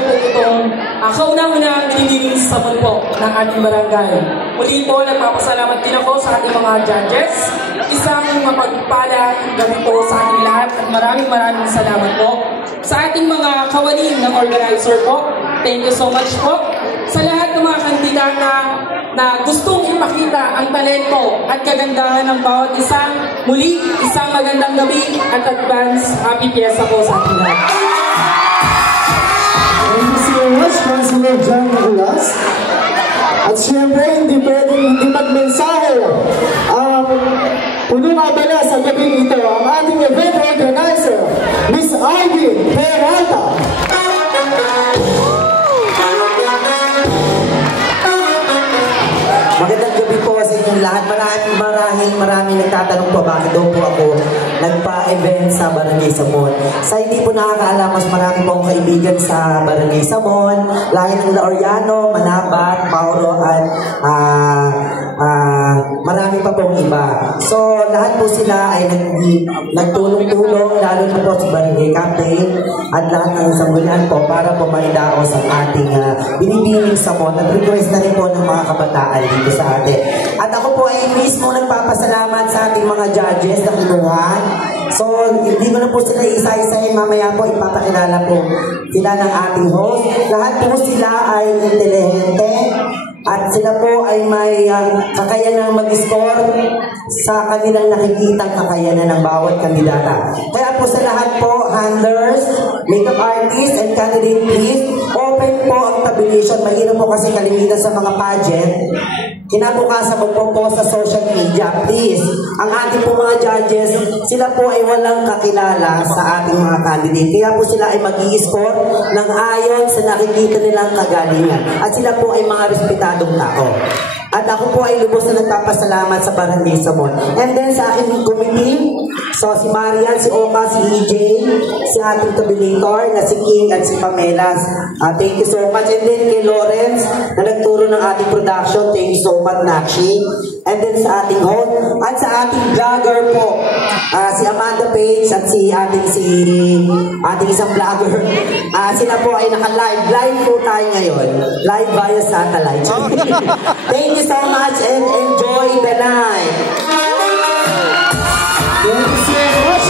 na po itong kauna-unang nililinis sabon po ng ating barangay. Muli po, nagpapasalamat din ako sa ating mga judges. Isang mapagpalang gabi po sa ating lahat at maraming salamat po. Sa ating mga kawaling ng organizer po, thank you so much po. Sa lahat ng mga kandidata na gustong ipakita ang talento at kagandahan ng bawat isa, muli, isang magandang gabi at advance happy fiesta po sa ating lahat. Thank you so much, Councilor John Magulas. At siyempre, hindi magmensahe punong-abala sa gabing ito ang ating event organizer, Miss Ivy Peralta. Magandang gabi po sa inyong lahat. Maraming nagtatanong po bakit daw po ako nagpa-event sa Barangay Samon. Sa hindi po nakakaalam, mas marami po akong kaibigan sa Barangay Samon, lahi ng Lauriano, Manabat, Mauro, at marami pa pong iba. So, lahat po sila ay nagtulong-tulong, lalo na po sa Barangay Captain at lahat ng sambulan po para po maidaos ang ating binibining Samon at request na rin po ng mga kabataan dito sa atin. At ako po ay mismo nagpapasalamat sa ating mga judges na kinuhan. So, hindi ko na po sila isa-isahin. Mamaya po ipapakilala po sila ng ating host. Lahat po sila ay intelihente at sila po ay may kakayanang mag-score sa kanilang nakikitang kakayanan ng bawat kandidata. Kaya po sa lahat po, handlers, makeup artists, and candidate please, open po ang tabulation. Mahirap po kasi kalimitan sa mga pageant. Kinabukasan magpo-post sa social media, please. Ang ating po mga judges, sila po ay walang kakilala sa ating mga candidate. Kaya po sila ay mag-i-score ng ayon sa nakikita nilang kagalingan. At sila po ay mga respetadong tao. At ako po ay lubos na nagpapasalamat sa Barangay Samon. And then sa aking committee, so si Marian, si Oka, si EJ, si ating tabulator na si King at si Pamela. Thank you so much. And then kay Lawrence na nagturo ng ating production. Thank you so much, Nakshi. And then sa ating host at sa ating vlogger po, si Amanda Page at si ating isang vlogger. Sila po ay naka-live. Live po tayo ngayon. Live via satellite. Thank you so much and enjoy the night. Thank you so much,